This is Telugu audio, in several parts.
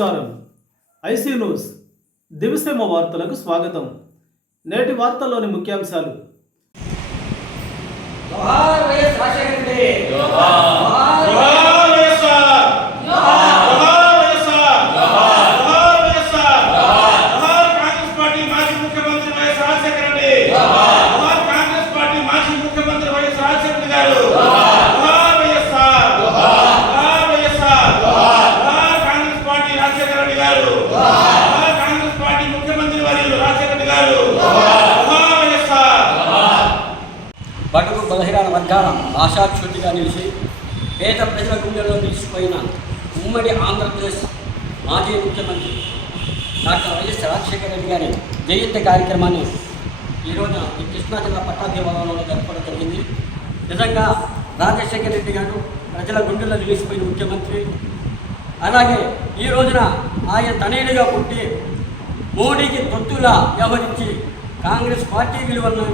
నమస్కారం. IC news. దివిసేమ వార్తలకు స్వాగతం. నేటి వార్తల్లోని ముఖ్యాంశాలు. జోహార్ వైఎస్ రాజశేఖర రెడ్డి. జోహార్ వైఎస్ఆర్ జోహార్ వైఎస్ఆర్ జోహార్ వైఎస్ఆర్ జోహార్ కాంగ్రెస్ పార్టీ మాజీ ముఖ్యమంత్రి వైఎస్ రాజశేఖర రెడ్డి జోహార్ కాంగ్రెస్ పార్టీ మాజీ ముఖ్యమంత్రి వైఎస్ రాజశేఖర రెడ్డి గారు జోహార్ వైఎస్ఆర్ జోహార్ వైఎస్ఆర్ జోహార్ కాంగ్రెస్ పార్టీ రాజశేఖర రెడ్డి గారు జోహార్ కాంగ్రెస్ పార్టీ ముఖ్యమంత్రి వర్యులు రాజశేఖర రెడ్డి గారు జోహార్ వైఎస్ఆర్ బడుగు బలహీన భాషాచ్యుతిగా నిలిచి పేద ప్రజల గుండెల్లో నిలిచిపోయిన ఉమ్మడి ఆంధ్రప్రదేశ్ మాజీ ముఖ్యమంత్రి డాక్టర్ వైఎస్ రాజశేఖర రెడ్డి గారి జయంతి కార్యక్రమాన్ని ఈరోజు ఈ కృష్ణా జిల్లా పట్టాభి భవనంలో జరపడం జరిగింది. నిజంగా రాజశేఖర రెడ్డి గారు ప్రజల గుండెల్లో నిలిచిపోయిన ముఖ్యమంత్రి. అలాగే ఈ రోజున ఆయన తనయుడిగా పుట్టి మోడీకి తొత్తులా వ్యవహరించి కాంగ్రెస్ పార్టీ విలువలను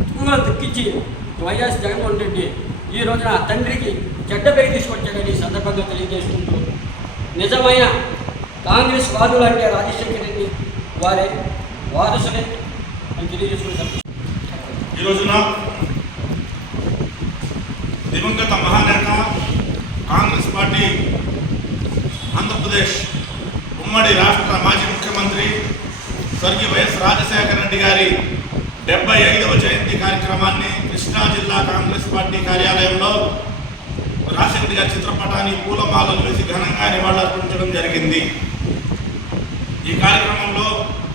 ఎక్కువగా వైఎస్ జగన్మోహన్ రెడ్డి ఈ రోజున తండ్రికి చెడ్డ పేరు తీసుకొచ్చాడని ఈ సందర్భంగా తెలియజేసుకుంటూ నిజమైన కాంగ్రెస్ వాదులు అంటే రాజశేఖర్ రెడ్డి వారే వారసులే అని తెలియజేసుకుంటాం ఈ రోజున దివంగత మహానేత కాంగ్రెస్ పార్టీ ఆంధ్రప్రదేశ్ ఉమ్మడి రాష్ట్ర మాజీ ముఖ్యమంత్రి స్వర్గీయ వైఎస్ రాజశేఖర రెడ్డి గారి డెబ్బై ఐదవ జయంతి కార్యక్రమాన్ని కృష్ణా జిల్లా కాంగ్రెస్ పార్టీ కార్యాలయంలో రాజశేఖర గారి చిత్రపటాన్ని పూలమాలలు వేసి ఘనంగా నివాళులర్పించడం జరిగింది. ఈ కార్యక్రమంలో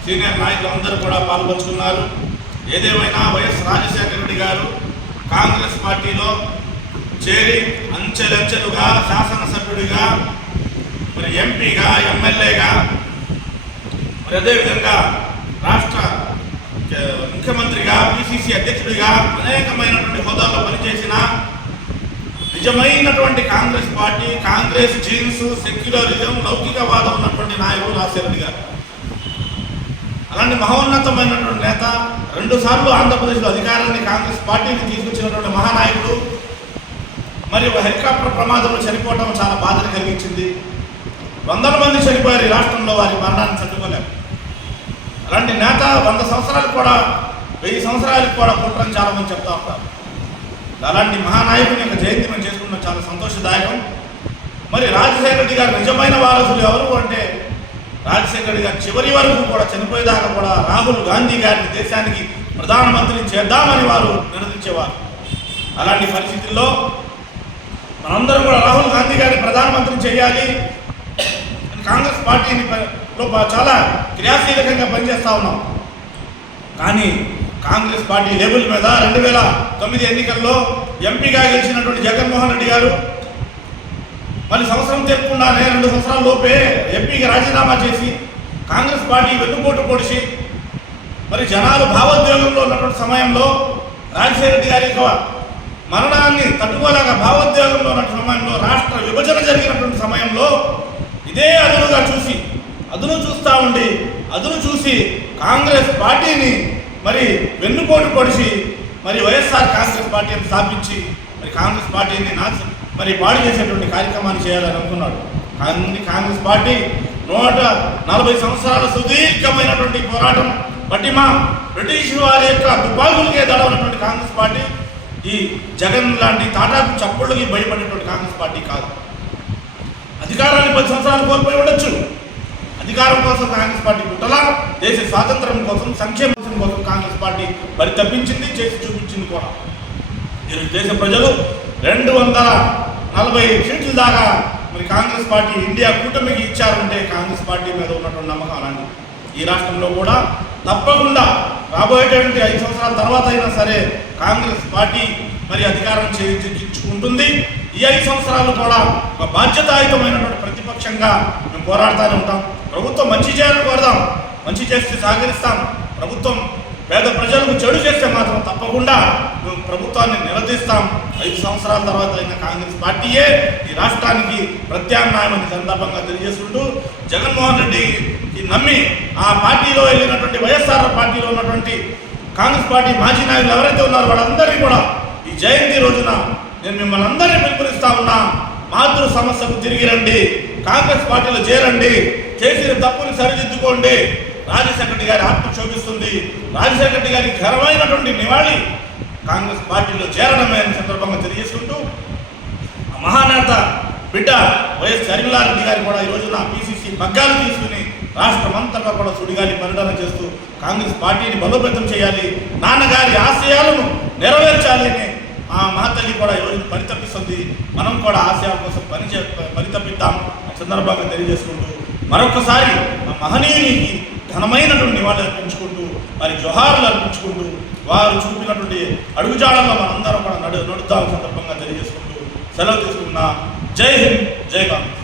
సీనియర్ నాయకులు అందరూ కూడా పాల్పంచుకున్నారు. ఏదేమైనా వైఎస్ రాజశేఖర రెడ్డి గారు కాంగ్రెస్ పార్టీలో చేరి అంచెలంచెలుగా శాసనసభ్యుడిగా మరి ఎంపీగా ఎమ్మెల్యేగా మరి అదేవిధంగా రాష్ట్ర ముఖ్యమంత్రిగా పిసిసి అధ్యక్షుడిగా అనేకమైనటువంటి హోదాల్లో పనిచేసిన నిజమైనటువంటి Congress party Congress genes secularism లౌకికవాదం ఉన్నటువంటి నాయకుడు రాజశేఖర గారు. అలాంటి మహోన్నతమైనటువంటి నేత రెండుసార్లు ఆంధ్రప్రదేశ్లో అధికారాన్ని కాంగ్రెస్ పార్టీని తీసుకొచ్చినటువంటి మహానాయకుడు మరి ఒక హెలికాప్టర్ ప్రమాదంలో చనిపోవడం చాలా బాధను కలిగించింది. వందల మంది చనిపోయారు ఈ రాష్ట్రంలో వారి మరణాన్ని తట్టుకోలేరు అలాంటి నేత వంద సంవత్సరాలు కూడా వెయ్యి సంవత్సరాలకు కూడా పుట్టరని చాలా మంది చెప్తా ఉంటారు. అలాంటి మహానాయకుని యొక్క జయంతి మేము చేసుకున్నాం చాలా సంతోషదాయకం. మరి రాజశేఖర రెడ్డి గారు నిజమైన వారసులు ఎవరు అంటే రాజశేఖర రెడ్డి గారు చివరి వరకు కూడా చనిపోయేదాకా కూడా రాహుల్ గాంధీ గారిని దేశానికి ప్రధానమంత్రిని చేద్దామని వారు నినదించేవారు అలాంటి పరిస్థితుల్లో మనందరం కూడా రాహుల్ గాంధీ గారిని ప్రధానమంత్రిని చేయాలి. కాంగ్రెస్ పార్టీని చాలా క్రియాశీలకంగా పనిచేస్తా ఉన్నాం. కానీ కాంగ్రెస్ పార్టీ లేబుల్ మీద రెండు వేల తొమ్మిది ఎన్నికల్లో ఎంపీగా గెలిచినటువంటి జగన్మోహన్ రెడ్డి గారు మరి సంవత్సరం తెప్పకుండానే రెండు సంవత్సరాల లోపే ఎంపీకి రాజీనామా చేసి కాంగ్రెస్ పార్టీ వెన్నుపోటు పొడిచి మరి జనాలు భావోద్వేగంలో ఉన్నటువంటి సమయంలో రాజశేఖర రెడ్డి గారి యొక్క మరణాన్ని తట్టుకోలేక భావోద్వేగంలో ఉన్నటువంటి సమయంలో రాష్ట్ర విభజన జరిగినటువంటి సమయంలో ఇదే అదునుగా చూసి అదును చూస్తూ ఉండి అదును చూసి కాంగ్రెస్ పార్టీని మరి వెన్నుపోటు పొడిచి మరి వైఎస్ఆర్ కాంగ్రెస్ పార్టీని స్థాపించి మరి కాంగ్రెస్ పార్టీని నాశనం మరి పాడు చేసేటువంటి కార్యక్రమాన్ని చేయాలని అనుకున్నాడు. కానీ కాంగ్రెస్ పార్టీ నూట నలభై సంవత్సరాల సుదీర్ఘమైనటువంటి పోరాటం పట్టిమ బ్రిటిష్ వారి యొక్క దుర్భాగులకే దడవనటువంటి కాంగ్రెస్ పార్టీ ఈ జగన్ లాంటి తాటాకు చప్పుళ్ళకి భయపడేటువంటి కాంగ్రెస్ పార్టీ కాదు. అధికారాన్ని పది సంవత్సరాలు కోల్పోయి ఉండొచ్చు. అధికారం కోసం కాంగ్రెస్ పార్టీ పుట్టలా? దేశ స్వాతంత్రం కోసం సంక్షేమం కోసం కాంగ్రెస్ పార్టీ మరి తప్పించింది చేసి చూపించింది కూడా. ఈరోజు దేశ ప్రజలు రెండు వందల నలభై సీట్ల దాకా మరి కాంగ్రెస్ పార్టీ ఇండియా కూటమికి ఇచ్చారంటే కాంగ్రెస్ పార్టీ మీద ఉన్నటువంటి నమ్మకం అలాంటి ఈ రాష్ట్రంలో కూడా తప్పకుండా రాబోయేటువంటి ఐదు సంవత్సరాల తర్వాత అయినా సరే కాంగ్రెస్ పార్టీ మరి అధికారం చేయించుకుంటుంది ఈ ఐదు సంవత్సరాలు కూడా ఒక బాధ్యతాయుతమైనటువంటి ప్రతిపక్షంగా మేము పోరాడుతూనే ఉంటాం. ప్రభుత్వం మంచి చేయాలని కోరదాం. మంచి చేస్తే సహకరిస్తాం ప్రభుత్వం పేద ప్రజలకు చెడు చేస్తే మాత్రం తప్పకుండా మేము ప్రభుత్వాన్ని నిలదీస్తాం. ఐదు సంవత్సరాల తర్వాత అయిన కాంగ్రెస్ పార్టీయే ఈ రాష్ట్రానికి ప్రత్యామ్నాయమని సందర్భంగా తెలియజేసుకుంటూ జగన్మోహన్ రెడ్డికి నమ్మి ఆ పార్టీలో వెళ్ళినటువంటి వైఎస్ఆర్ పార్టీలో ఉన్నటువంటి కాంగ్రెస్ పార్టీ మాజీ నాయకులు ఎవరైతే ఉన్నారో వాళ్ళందరినీ కూడా ఈ జయంతి రోజున నేను మిమ్మల్ని అందరినీ పిలుపునిస్తా ఉన్నా. మాతృ సమస్యకు తిరిగి రండి. కాంగ్రెస్ పార్టీలో చేరండి. చేసిన తప్పుని సరిదిద్దుకోండి. రాజశేఖర గారి ఆత్మ శోభిస్తుంది రాజశేఖర గారి ఘనమైనటువంటి నివాళి కాంగ్రెస్ పార్టీలో చేరడమే సందర్భంగా తెలియజేసుకుంటూ మహానేత బిడ్డ వైఎస్ షర్మిలారెడ్డి గారు కూడా ఈ రోజున పిసిసి పగ్గాలు తీసుకుని రాష్ట్రం అంతటా కూడా సుడిగాలి పర్యటన చేస్తూ కాంగ్రెస్ పార్టీని బలోపేతం చేయాలి నాన్నగారి ఆశయాలను నెరవేర్చాలి అని ఆ మహాతల్లి కూడా ఈ రోజు పరితపిస్తుంది. మనం కూడా ఆశయాల కోసం పని పరితపిద్దాం ఆ సందర్భంగా తెలియజేసుకుంటూ మరొకసారి ఆ మహనీయునికి ఘనమైనటువంటి నివాళులు అర్పించుకుంటూ వారి జోహారులు అర్పించుకుంటూ వారు చూపినటువంటి అడుగుజాడల్లో మనందరం కూడా నడు నడుతాం సందర్భంగా తెలియజేసుకుంటూ సెలవు తీసుకున్న జై హింద్ జై కాంగ్రెస్.